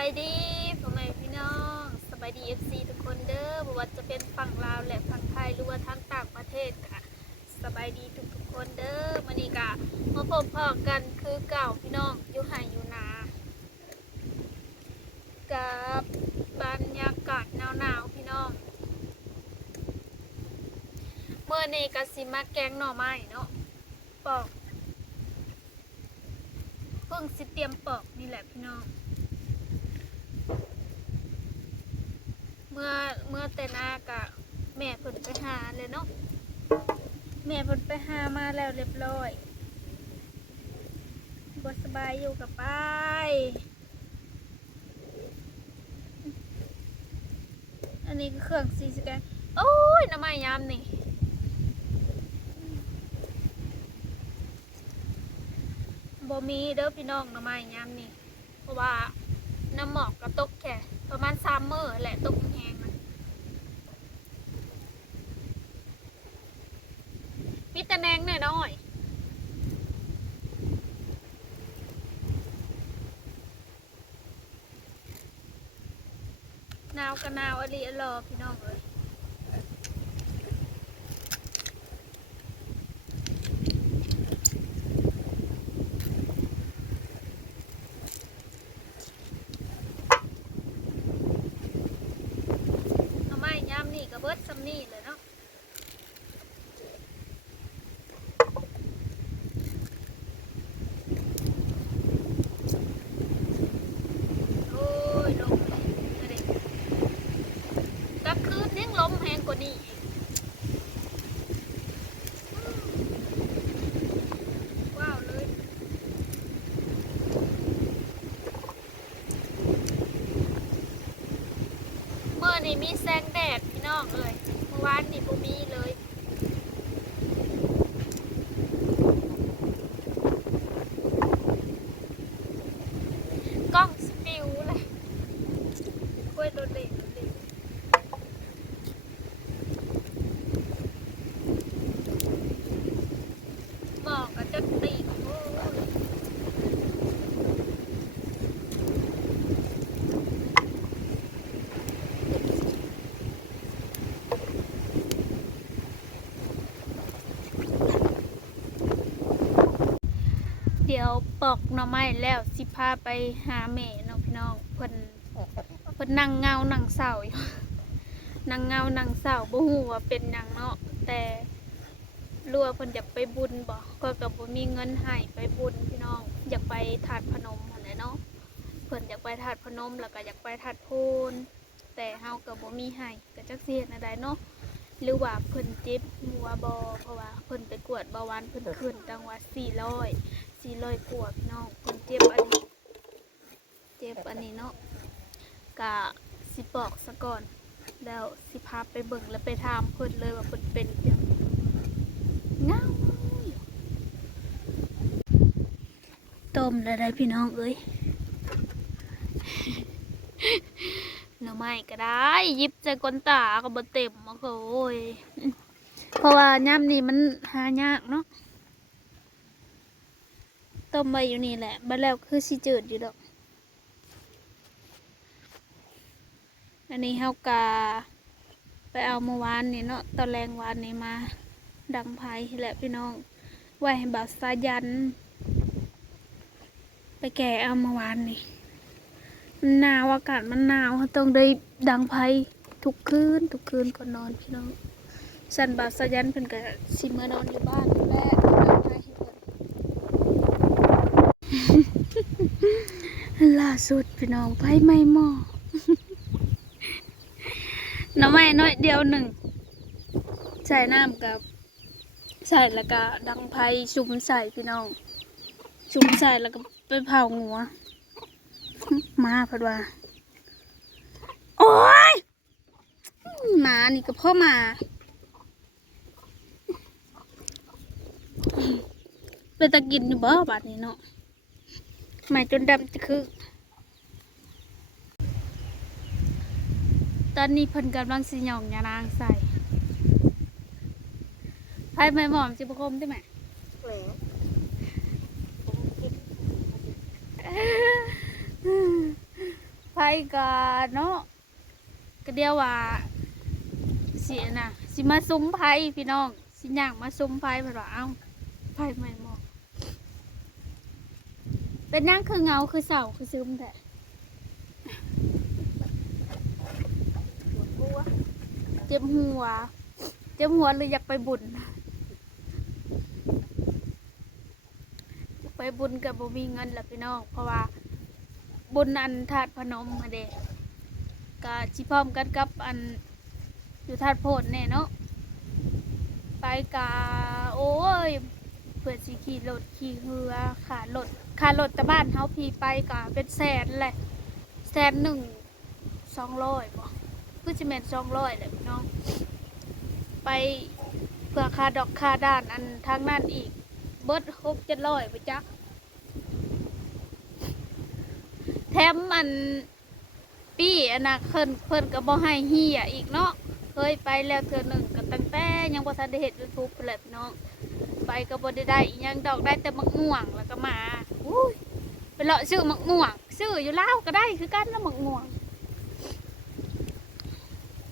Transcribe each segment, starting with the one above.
ายดีพ่อแม่พี่น้องสบายดีFCทุกคนเด้อบ่ว่าจะเป็นฝั่งลาวและฝั่งไทยหรือว่าทั้งต่างประเทศค่ะสบายดีทุกคนเด้อมื้อนี้ก็มาพบพ้อกันคือเก่าพี่น้องอยู่ไห่อยู่นากับบรรยากาศหนาวๆพี่น้องเมื่อนี้ก็สิมาแกงหน่อไม้เนาะปอกเพิ่งสิเตรียมปอกนี่แหละพี่น้องเมื่อแต่นากะแม่เพิ่นไปหาเลยเนาะแม่เพิ่นไปหามาแล้วเรียบร้อยบ่สบายอยู่กับไปอันนี้ก็เครื่องซีสแกนโอ้ยน้ำมันยามนี่บ่มีเด้อพี่น้องน้ำมันยามนี่เพราะว่าน้ำหมอกก็ตกแค่ประมาณ3 มื้อแหละตกแห้งๆมีแต่แนงน้อยๆหนาวก็หนาวอลีอลอพี่น้องเอ้ยน้ำมันยามนี่ก็เบิดซำนี่เลยเนาะโอ้ยลมเลยกระเด็นกลางคืนยังลมแรงกว่านี้อีกว้าวเลยเมื่อนี่มีแสงแดดพี่น้องเอ้ยเมื่อวานนี่บ่มีเลยกล้องสปิวเลยกล้วยโดนเด่นหมอกก็จะตีกโอ้ยเดี๋ยวปอกหน่อไม้แล้วสิพาไปหาแม่เนาะพี่น้องเพิ่นนั่งเงานั่งเศร้าอยู่ นั่งเงานั่งเศร้าบ่ฮู้ว่าเป็นหยังเนาะแต่รู้ว่าเพิ่นอยากไปบุญบ่ก็บ่มีเงินให้ไปบุญพี่น้องอยากไปธาตุพนมหั่นแหละเนาะเพิ่นอยากไปธาตุพนมแล้วก็อยากไปธาตุพูนแต่เฮาก็บ่มีให้ก็จักสิเฮ็ดแนวใดเนาะหรือว่าเพิ่นเจ็บหัวบ่เพราะว่าเพิ่นไปกวดเบาหวานเพิ่นขึ้นจังหวัด400กว่าพี่น้องเพิ่นเจ็บอันนี้เนาะก็สิปอกซะก่อนแล้วสิพาไปเบิ่งแล้วไปถามเพิ่นเลยว่าเพิ่นเป็นจังเงาต้มแล้วได้พี่น้องเอ้ยหน่อไม้ก็ได้ยิบใจก้นตาก็บ่เต็มโอ้ยเพราะว่าย่ำนี่มันหายากเนาะต้มไว้อยู่นี่แหละบัดแล้วคือสิจืดอยู่ดอกอันนี้เฮากะไปเอาเมื่อวานนี่เนาะตอนแรงวานนี้มาดังไผ่แหละพี่น้องไว้ให้บ่าวสายันไปแก่เอาเมื่อวานนี่มันหนาวอากาศมันหนาวต้องได้ดังไผ่ทุกคืนก่อนนอนพี่น้องสันบ่าวสายันเพิ่นก็สิมานอนอยู่บ้านและดังไผ่ให้เพิ่น ล่าสุดพี่น้องไผ่ไหม้หม้อ น้ำไม้น้อยเดียวหนึ่งใส่น้ำกับใส่แล้วก็ดังไฟชุ่มใส่พี่น้องชุ่มใส่แล้วก็ไปเผาหัวมาพัดว่าโอ้ยหมานี่ก็พ่อมาเป็นตะกินอยู่บ่บาดนี้เนาะไม่จนดำจะคือตอนนี้เพิ่นกำลังสิหย่องยานางใส่ไผ่ไม่หมอมจิบคมได้ไหมไผ่ ก็เนาะก็เดียวว่าสิน่ะสิมาซุ้มไผพี่น้องสิย่างมาซุ้มไผเพิ่นว่าเอ้าไผใหม่หมอเป็นนางคือเงาคือเสาคือซึมแท้เจ็บหัวเลยอยากไปบุญไปบุญกับบ่มีเงินล่ะพี่น้องเพราะว่าบุญอันธาตุพนมมาเด้ก็สิพร้อมกันกับอันอยู่ธาตุโพธิ์แน่เนาะไปกะโอ้ยเพื่อสิขี่รถขี่เรือค่ารถแต่บ้านเฮาพี่ไปกะเป็นแสนแหละ1,200,000บ่คือสิแม่น200แหละพี่น้องไปเพื่อค่าดอกค่าด้านอันทางนั้นอีกเบิด6-700ไปจักแถมมันปี้อันน่ะเพิ่นก็บ่ให้เฮียอีกเนาะเคยไปแล้วเทื่อหนึ่งก็ตั้งแต่ยังบ่ทันได้เฮ็ด YouTube พุ่นแหละพี่น้องไปก็บ่ได้อีหยังดอกได้แต่มะม่วงแล้วก็มาอุ้ยไปเลาะซื้อมะม่วงซื้ออยู่ลาวก็ได้คือกันนะมะม่วง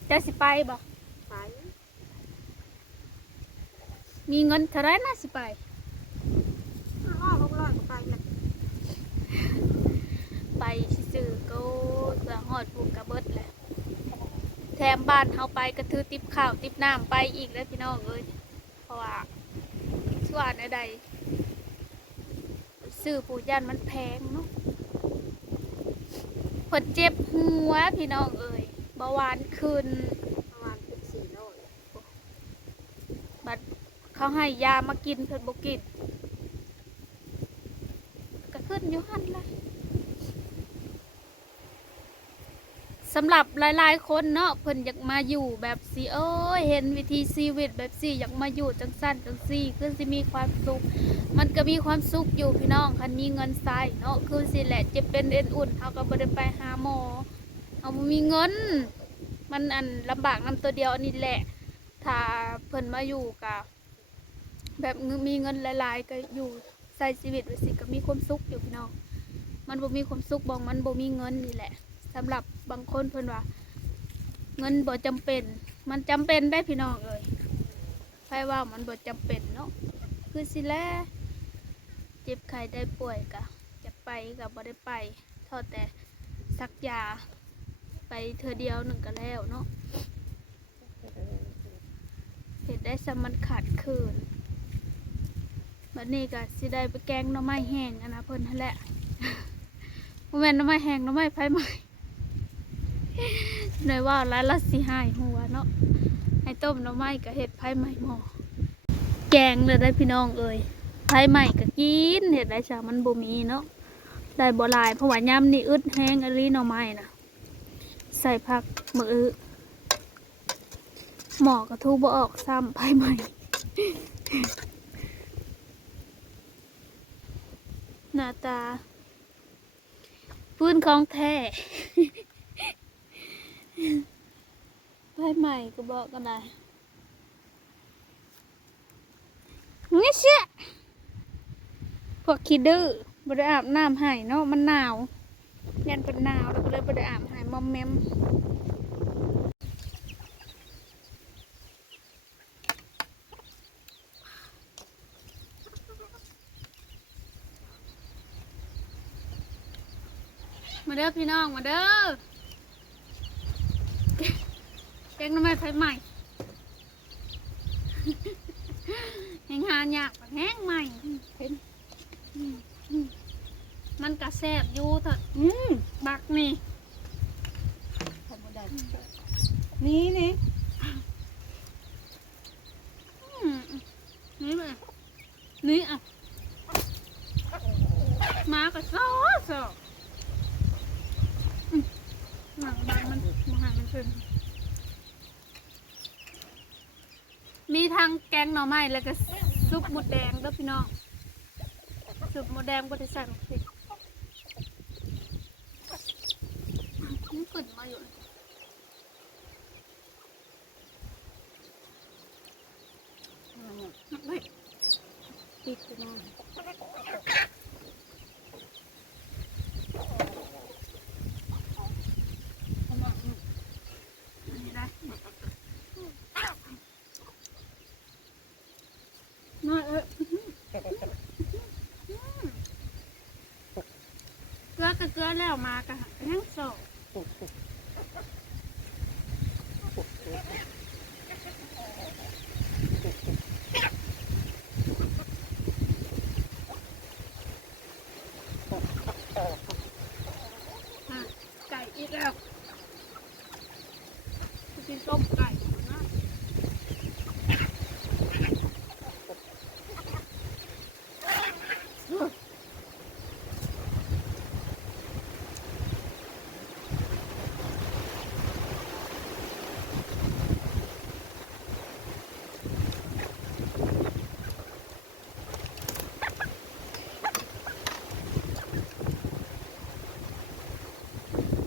จะสิไปบ่ไปมีเงินเท่าไรน่ะสิไป600ก็ไปแหละ ไปซื่อๆก็เพื่อฮอดภูกระเบิดแหละแถมบ้านเฮาไปก็ถือติบข้าวติบน้ำไปอีกแล้วพี่น้องเอ้ยเพราะว่าส่วนใดซื้อปูย่านมันแพงเนาะเพิ่นเจ็บหัวพี่น้องเอ้ยเบาหวานขึ้นประมาณเป็น400บัดเขาให้ยามากินเพิ่นบ่กินก็ขึ้นอยู่หั่นล่ะสำหรับหลายๆคนเนาะเพิ่นอยากมาอยู่แบบสิเอ้ยเห็นวิธีชีวิตแบบสิอยากมาอยู่จังซั่นจังซี่คือสิมีความสุขมันก็มีความสุขอยู่พี่น้องคันมีเงินใช้เนาะคือสิแหละเจ็บเป็นเอ็นอุ่นเฮาก็บ่ได้ไปหาหมอเฮาบ่มีเงินมันอันลำบากนำตัวเดียวอันนี้แหละถ้าเพิ่นมาอยู่ก็แบบมีเงินหลายๆก็อยู่ใช้ชีวิตไว้สิก็มีความสุขอยู่พี่น้องมันบ่มีความสุขบ่มันบ่มีเงินนี่แหละสำหรับบางคนเพิ่นว่าเงินบ่จำเป็นมันจำเป็นได้พี่น้องเอ้ยใครว่ามันบ่จำเป็นเนาะคือสิแลเจ็บไข้ได้ป่วยก็จะไปก็บ่ได้ไปเท่าแต่ซักยาไปเทื่อเดียวหนึ่งก็แล้วเนาะเฮ็ดได้ซะมันขาดคืนบัดนี้ก็สิได้ไปแกงหน่อไม้แห้งอันนะเพิ่นนั่นแหละบ่แม่นหน่อไม้แห้งหน่อไม้ไผไหม้หน่อยว่าร้านละสิหายหัวเนาะให้ต้มหน่อไม้ก็เห็ดไผ่ใหม่หม้อแกงเลยได้พี่น้องเอ้ยไผ่ใหม่ก็กินเห็ดได้จ้ะมันบ่มีเนาะได้บ่หลายเพราะว่ายำนี่อึดแห้งอลีหน่อไม้นะใส่ผักมือหม้อก็ทูบ่ออกซ้ำไผ่ใหม่หน้าตาพื้นของแท้ไผ่ใหม่ก็บอกกันได้นี่เชี่ยพวกขี้ดื้อบ่ได้อาบน้ำให้เนาะมันหนาวยันเป็นหนาวแล้วก็เลยบ่ได้อาบให้มอมแมมมาเด้อพี่น้องมาเด้อแกงหน่อไม้ไผ่ใหม่แห้งหายากแห้งใหม่มันกระแซบอยู่เถอะบักนี่ธรรมดานี่นี่แบบนี่อ่ะมากระซ้อหนังบางมันมหามันขึ้นมีทางแกงหน่อไม้แล้วก็ซุปหมดแดงแล้วพี่น้องซุปหมดแดงก็จะใส่หมดสิมันขึ้นมาอยู่ไม่ติดพี่น้อง เกลือแล้วมากะยังสองไก่อีกแล้วกินส้มไก่นะ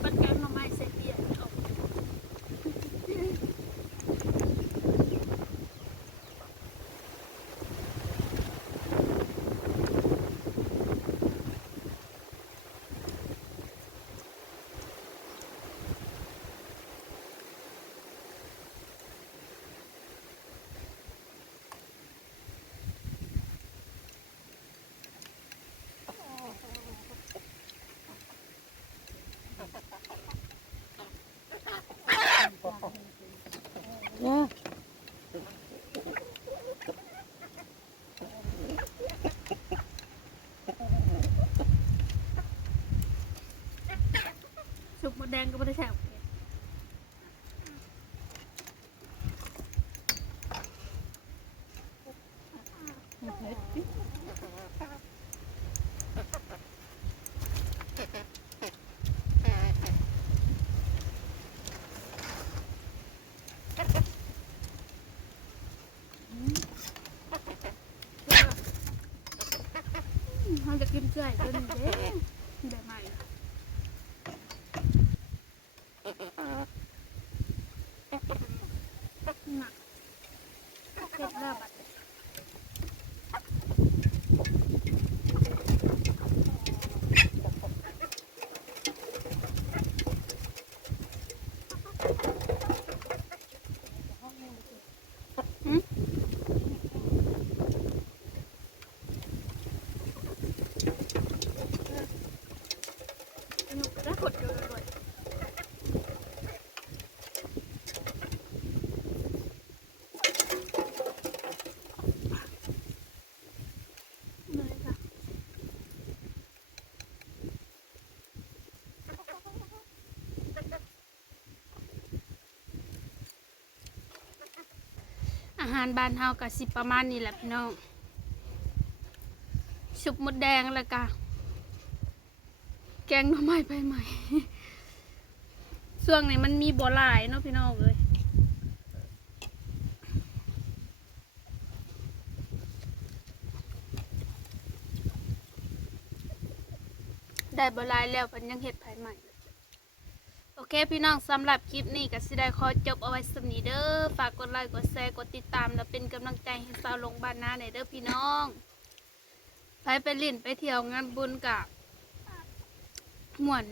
ปัดแกงหน่อไม้ใส่เบียร์ออกเนี่ย สุกหมดแดงก็ไม่ได้แช่เผ็ดเขาจะกินไก่ตัวนี้เด้ได้ไหมหนักเผ็ดแล้วบัดหนูก็ได้กดเยอะเลยเลยค่ะอาหารบ้านเฮาก็สิประมาณนี้แหละพี่น้องสุกหมดแดงแล้วก็แกงหน่อไม้ไปใหม่ ช่วงนี้มันมีบัวลายเนาะพี่น้องเลยได้บัวลายแล้วมันยังเห็ดไผ่ใหม่ โอเคพี่น้องสำหรับคลิปนี้ก็สิได้ขอจบเอาไว้สำนี้เด้อฝากกดไลค์กดแชร์กดติดตามแล้วเป็นกำลังใจให้สาวลงบ้านนาในเด้อพี่น้องไปเล่นไปเที่ยวงานบุญกับม่วน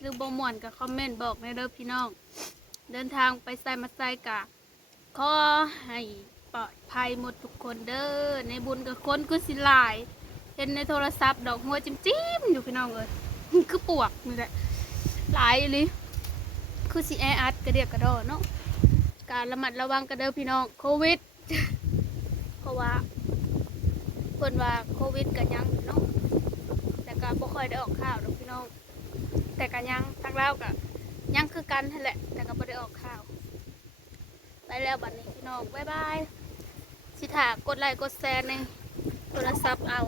หรือบ่ม่วนกับคอมเมนต์บอกในเด้อพี่น้องเดินทางไปไสมาไสกะขอให้ปลอดภัยหมดทุกคนเด้อในบุญกับคนคือสิหลายเห็นในโทรศัพท์ดอกหัวจิ้มๆอยู่พี่น้องเอ้ย คือปวกนี่แหละหลายเลยคือสิแออัดกระเดียกกระดอเนาะการระมัดระวังกันเด้อพี่น้องโควิด เพราะว่าเพิ่นว่าโควิดกันยังเนาะแต่ก็บ่ค่อยได้ออกข่าวดอกพี่น้องแต่ก็ยังทางเราก็ยังคือกันนั่นแหละแต่ก็บ่ได้ออกข่าวไปแล้วบัดนี้พี่น้องบ๊ายบายสิถากดไลค์กดแชร์ในโทรศัพท์เอา